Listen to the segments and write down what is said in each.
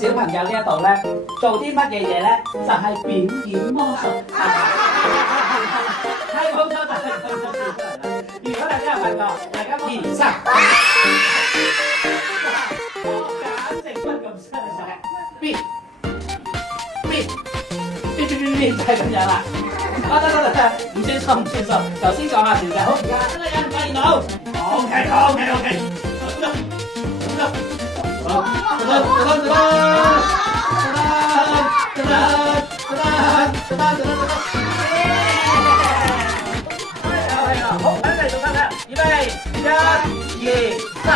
小朋友呢一度咧做啲乜嘢嘢咧，就係表演魔術。係冇錯，就係咁樣做出嚟啦。如果大家有問過，大家二三，我簡直不咁犀利。邊就係咁樣啦。得，唔算錯，唔算錯。頭先講下條嘅，好而家真係有人發現到。OK。好，嚟做翻啦，預備，1、2、3。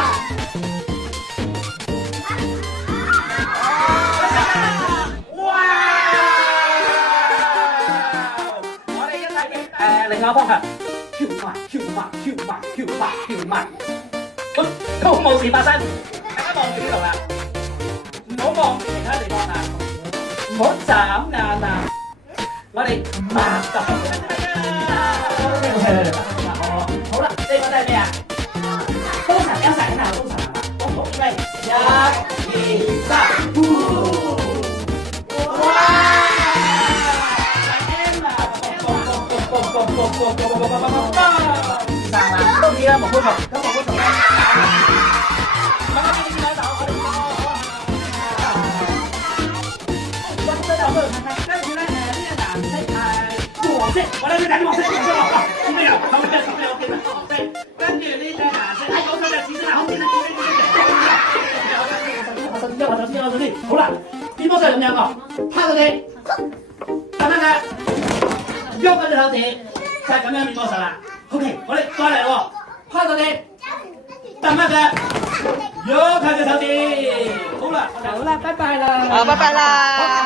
哇！我哋一齊嘅另外一方向，跳埋，都冇事發生。大家望住呢度啦，唔好望住其他地方啦，唔好眨眼啊！我哋擘就係啦。好啦，呢個係咩啊？高層一齊啊！高層係嘛？好，預備，1、2、3，哇！大 M 啊！散啦，都知啦，蘑菇蟲，咁蘑菇蟲咧，咁我哋點樣走？我哋跟住咧呢個顏色係黃色，我哋要揀黃色，點樣啊？黃色，跟住呢隻顏色，係講錯就紫色啦，好紫色，我先，好啦，啲魔術係咁樣個，拍到你，得唔得㗎？喐嗰隻手指，就係咁樣變魔術啦。OK， 我哋再嚟喎，拍到你，得唔得㗎？喐佢隻手指，好啦，拜拜啦，好，拜拜啦。